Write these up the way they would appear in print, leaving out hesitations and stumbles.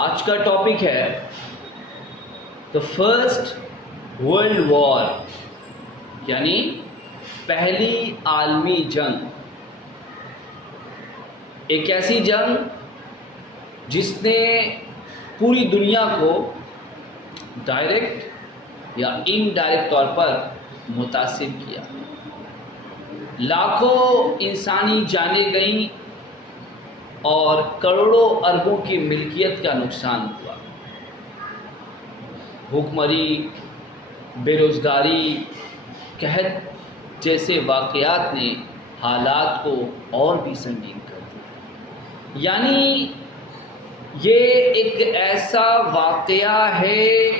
آج کا ٹاپک ہے دا فرسٹ ورلڈ وار، یعنی پہلی عالمی جنگ۔ ایک ایسی جنگ جس نے پوری دنیا کو ڈائریکٹ یا انڈائریکٹ طور پر متاثر کیا۔ لاکھوں انسانی جانیں گئیں اور کروڑوں اربوں کی ملکیت کا نقصان ہوا۔ بھوک مری، بے روزگاری، قحط جیسے واقعات نے حالات کو اور بھی سنگین کر دیا۔ یعنی یہ ایک ایسا واقعہ ہے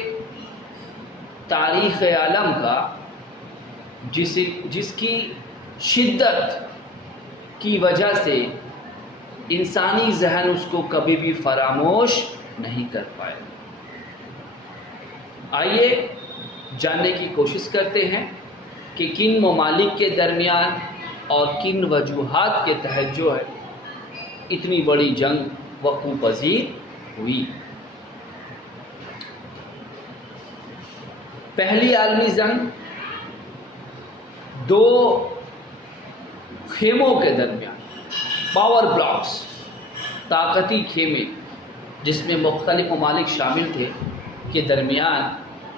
تاریخ عالم کا جس کی شدت کی وجہ سے انسانی ذہن اس کو کبھی بھی فراموش نہیں کر پائے۔ آئیے جاننے کی کوشش کرتے ہیں کہ کن ممالک کے درمیان اور کن وجوہات کے تحت جو ہے اتنی بڑی جنگ وقوع پذیر ہوئی۔ پہلی عالمی جنگ دو خیموں کے درمیان، پاور بلاکس، طاقتی خیمے جس میں مختلف ممالک شامل تھے کے درمیان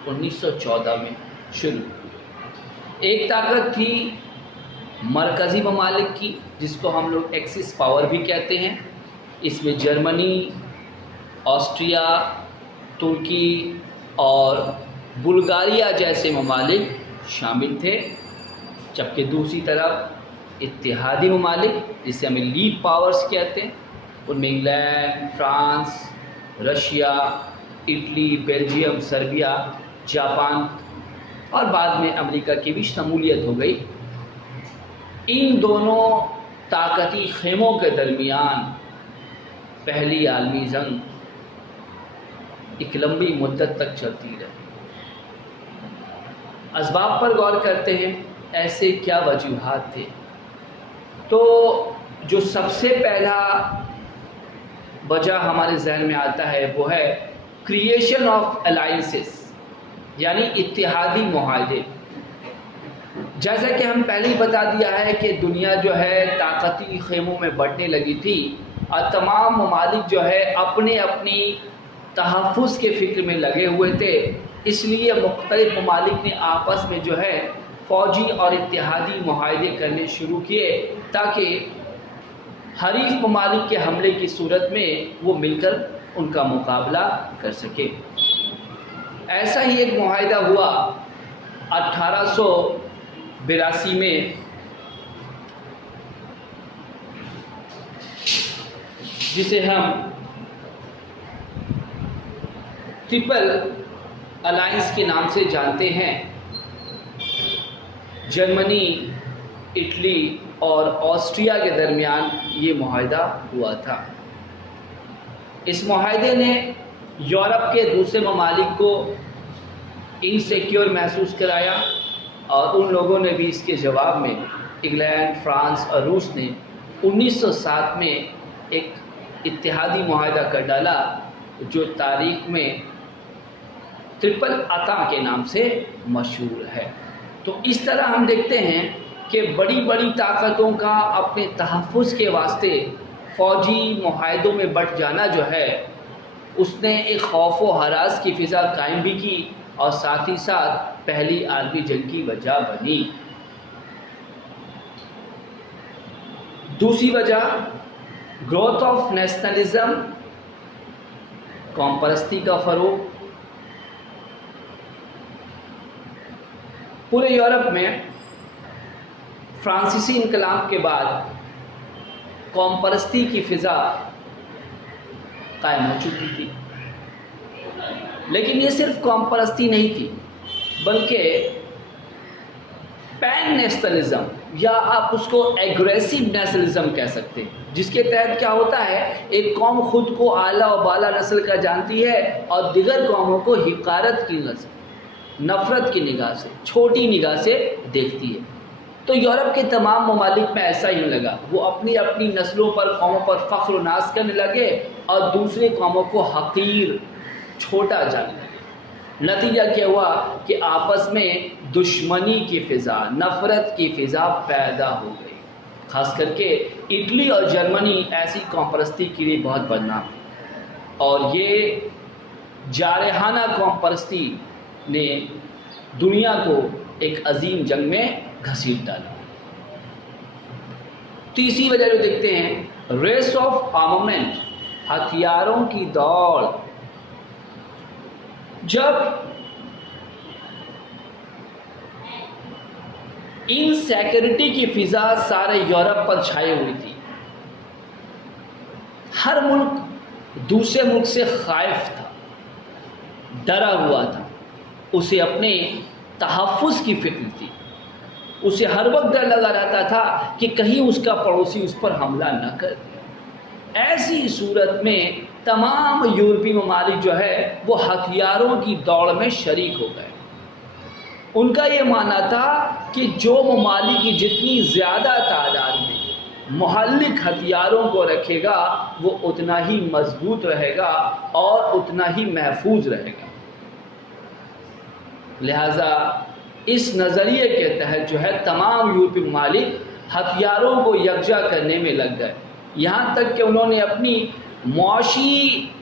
1914 میں شروع ہوئی۔ ایک طاقت تھی مرکزی ممالک کی جس کو ہم لوگ ایکسس پاور بھی کہتے ہیں۔ اس میں جرمنی، آسٹریا، ترکی اور بلغاریہ جیسے ممالک شامل تھے، جبکہ دوسری طرف اتحادی ممالک جسے ہمیں لیڈ پاورز کہتے ہیں، ان میں England, France, Russia, Italy, Belgium, Serbia, Japan اور بعد میں امریکہ کی بھی شمولیت ہو گئی۔ ان دونوں طاقتی خیموں کے درمیان پہلی عالمی جنگ ایک لمبی مدت تک چلتی رہی۔ اسباب پر غور کرتے ہیں، ایسے کیا وجوہات تھے؟ تو جو سب سے پہلا وجہ ہمارے ذہن میں آتا ہے وہ ہے کریشن آف الائنسز، یعنی اتحادی معاہدے۔ جیسا کہ ہم پہلے ہی بتا دیا ہے کہ دنیا جو ہے طاقتی خیموں میں بٹنے لگی تھی اور تمام ممالک جو ہے اپنے اپنی تحفظ کے فکر میں لگے ہوئے تھے، اس لیے مختلف ممالک نے آپس میں جو ہے فوجی اور اتحادی معاہدے کرنے شروع کیے تاکہ حریف ممالک کے حملے کی صورت میں وہ مل کر ان کا مقابلہ کر سکے۔ ایسا ہی ایک معاہدہ ہوا 1882 میں، جسے ہم ٹرپل الائنس کے نام سے جانتے ہیں۔ جرمنی، اٹلی اور آسٹریا کے درمیان یہ معاہدہ ہوا تھا۔ اس معاہدے نے یورپ کے دوسرے ممالک کو انسیکیور محسوس کرایا اور ان لوگوں نے بھی اس کے جواب میں انگلینڈ، فرانس اور روس نے 1907 میں ایک اتحادی معاہدہ کر ڈالا جو تاریخ میں ٹرپل آتا کے نام سے مشہور ہے۔ تو اس طرح ہم دیکھتے ہیں کہ بڑی بڑی طاقتوں کا اپنے تحفظ کے واسطے فوجی معاہدوں میں بٹ جانا جو ہے اس نے ایک خوف و ہراس کی فضا قائم بھی کی اور ساتھ ہی ساتھ پہلی عالمی جنگ کی وجہ بنی۔ دوسری وجہ گروتھ آف نیشنلزم، قوم پرستی کا فروغ۔ پورے یورپ میں فرانسیسی انقلاب کے بعد قوم پرستی کی فضا قائم ہو چکی تھی، لیکن یہ صرف قوم پرستی نہیں تھی بلکہ پین نیشنلزم، یا آپ اس کو ایگریسو نیشنلزم کہہ سکتے ہیں، جس کے تحت کیا ہوتا ہے ایک قوم خود کو اعلیٰ و بالا نسل کا جانتی ہے اور دیگر قوموں کو حقارت کی نظر، نفرت کی نگاہ سے، چھوٹی نگاہ سے دیکھتی ہے۔ تو یورپ کے تمام ممالک میں ایسا ہی لگا، وہ اپنی اپنی نسلوں پر، قوموں پر فخر و ناز کرنے لگے اور دوسرے قوموں کو حقیر چھوٹا جاننے لگے۔ نتیجہ کیا ہوا کہ آپس میں دشمنی کی فضا، نفرت کی فضا پیدا ہو گئی۔ خاص کر کے اٹلی اور جرمنی ایسی قوم پرستی کے لیے بہت بدنام ہے، اور یہ جارحانہ قوم پرستی نے دنیا کو ایک عظیم جنگ میں گھسیٹ ڈالا۔ تیسری وجہ جو دیکھتے ہیں، ریس آف آرمامنٹ، ہتھیاروں کی دوڑ۔ جب انسیکیورٹی کی فضا سارے یورپ پر چھائی ہوئی تھی، ہر ملک دوسرے ملک سے خائف تھا، ڈرا ہوا تھا، اسے اپنے تحفظ کی فکر تھی، اسے ہر وقت ڈر لگا رہتا تھا کہ کہیں اس کا پڑوسی اس پر حملہ نہ کر دے۔ ایسی صورت میں تمام یورپی ممالک جو ہے وہ ہتھیاروں کی دوڑ میں شریک ہو گئے۔ ان کا یہ ماننا تھا کہ جو ممالک کی جتنی زیادہ تعداد میں مہلک ہتھیاروں کو رکھے گا وہ اتنا ہی مضبوط رہے گا اور اتنا ہی محفوظ رہے گا۔ لہذا اس نظریے کے تحت جو ہے تمام یورپی ممالک ہتھیاروں کو یکجا کرنے میں لگ گئے، یہاں تک کہ انہوں نے اپنی معاشی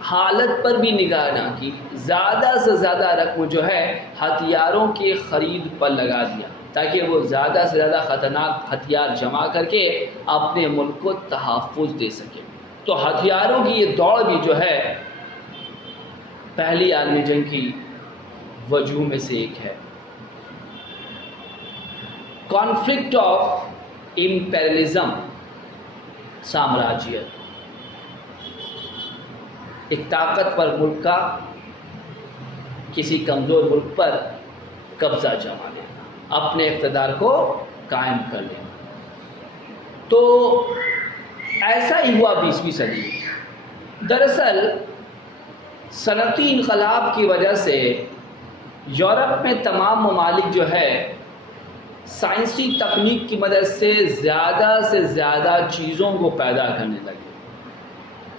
حالت پر بھی نگاہ نہ کی، زیادہ سے زیادہ رقم جو ہے ہتھیاروں کے خرید پر لگا دیا تاکہ وہ زیادہ سے زیادہ خطرناک ہتھیار جمع کر کے اپنے ملک کو تحفظ دے سکے۔ تو ہتھیاروں کی یہ دوڑ بھی جو ہے پہلی عالمی جنگ کی وجوہ میں سے ایک ہے۔ کانفلکٹ آف امپیریلزم، سامراجیت، ایک طاقتور ملک کا کسی کمزور ملک پر قبضہ جما لینا، اپنے اقتدار کو قائم کر لینا۔ تو ایسا ہی ہوا 20ویں صدی میں۔ دراصل صنعتی انقلاب کی وجہ سے یورپ میں تمام ممالک جو ہے سائنسی تکنیک کی مدد سے زیادہ چیزوں کو پیدا کرنے لگے،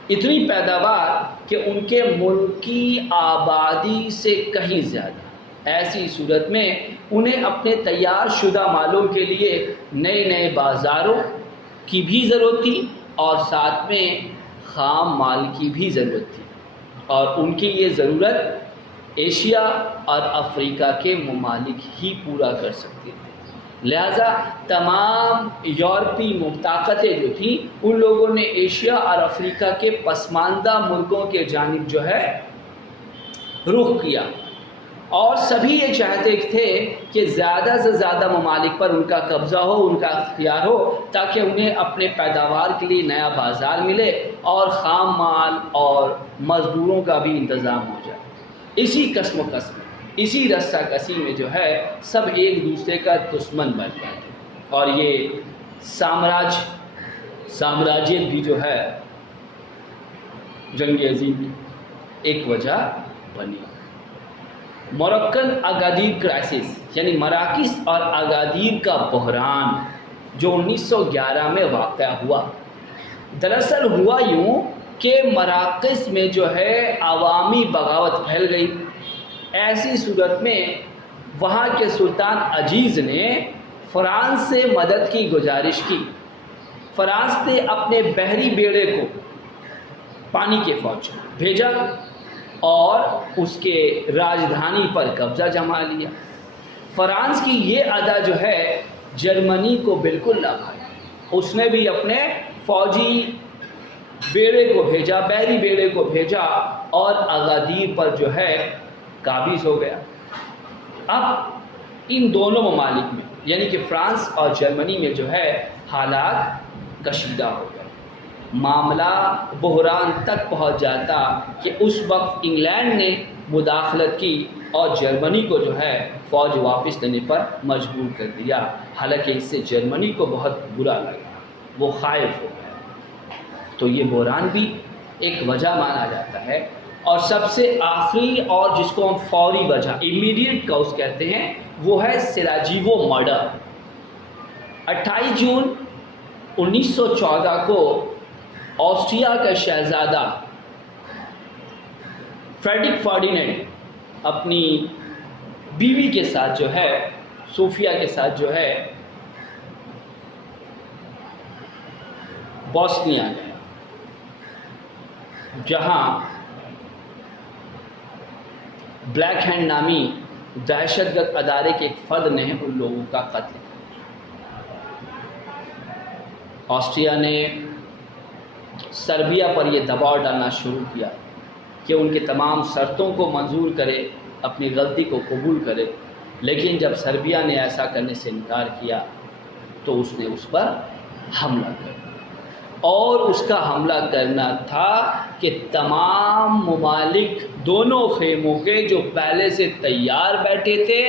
اتنی پیداوار کہ ان کے ملک کی آبادی سے کہیں زیادہ۔ ایسی صورت میں انہیں اپنے تیار شدہ مالوں کے لیے نئے بازاروں کی بھی ضرورت تھی اور ساتھ میں خام مال کی بھی ضرورت تھی، اور ان کی یہ ضرورت ایشیا اور افریقہ کے ممالک ہی پورا کر سکتے تھے۔ لہذا تمام یورپی طاقتیں جو تھیں ان لوگوں نے ایشیا اور افریقہ کے پسماندہ ملکوں کے جانب جو ہے رخ کیا، اور سبھی یہ چاہتے تھے کہ زیادہ سے زیادہ ممالک پر ان کا قبضہ ہو، ان کا اختیار ہو، تاکہ انہیں اپنے پیداوار کے لیے نیا بازار ملے اور خام مال اور مزدوروں کا بھی انتظام ہو جائے۔ اسی کسم و کس میں، اسی رسہ کسی میں جو ہے سب ایک دوسرے کا دشمن بن گئے، اور یہ سامراجیت بھی جو ہے جنگ عظیم کی ایک وجہ بنی۔ موروکن اگادیر کرائسس، یعنی مراکش اور اگادیر کا بحران جو 1911 میں واقع ہوا، دراصل ہوا یوں کہ مراکش میں جو ہے عوامی بغاوت پھیل گئی۔ ایسی صورت میں وہاں کے سلطان عزیز نے فرانس سے مدد کی گزارش کی۔ فرانس نے اپنے بحری بیڑے کو پانی کے فوج بھیجا اور اس کے راجدھانی پر قبضہ جما لیا۔ فرانس کی یہ ادا جو ہے جرمنی کو بالکل نہ بھائی، اس نے بھی اپنے فوجی بیڑے کو بھیجا، بحری بیڑے کو بھیجا اور اگادیر پر جو ہے قابض ہو گیا۔ اب ان دونوں ممالک میں یعنی کہ فرانس اور جرمنی میں جو ہے حالات کشیدہ ہو گئے، معاملہ بحران تک پہنچ جاتا کہ اس وقت انگلینڈ نے مداخلت کی اور جرمنی کو جو ہے فوج واپس لینے پر مجبور کر دیا۔ حالانکہ اس سے جرمنی کو بہت برا لگا، وہ خائف ہو گیا۔ تو یہ بحران بھی ایک وجہ مانا جاتا ہے۔ اور سب سے آخری اور جس کو ہم فوری وجہ امیڈیٹ کاز کہتے ہیں وہ ہے سراجیوو مرڈر۔ 28 جون 1914 کو آسٹریا کا شہزادہ فریڈرک فرڈینینڈ اپنی بیوی کے ساتھ جو ہے، صوفیہ کے ساتھ جو ہے بوسنیا گیا، جہاں بلیک ہینڈ نامی دہشت گرد ادارے کے ایک فرد نے ان لوگوں کا قتل کیا۔ آسٹریا نے سربیا پر یہ دباؤ ڈالنا شروع کیا کہ ان کے تمام شرطوں کو منظور کرے، اپنی غلطی کو قبول کرے، لیکن جب سربیا نے ایسا کرنے سے انکار کیا تو اس نے اس پر حملہ کر دیا، اور اس کا حملہ کرنا تھا کہ تمام ممالک دونوں خیموں کے جو پہلے سے تیار بیٹھے تھے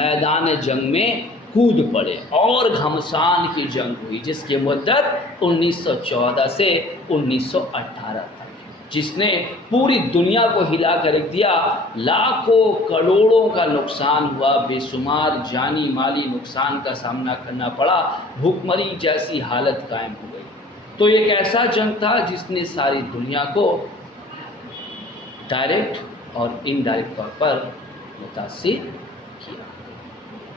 میدان جنگ میں کود پڑے، اور گھمسان کی جنگ ہوئی جس کی مدت 1914 سے 1918 تک، جس نے پوری دنیا کو ہلا کر رکھ دیا۔ لاکھوں کروڑوں کا نقصان ہوا، بے شمار جانی مالی نقصان کا سامنا کرنا پڑا، بھوکمری جیسی حالت قائم ہو گئی۔ تو ایک ایسا جنگ تھا جس نے ساری دنیا کو ڈائریکٹ اور انڈائریکٹ طور پر متاثر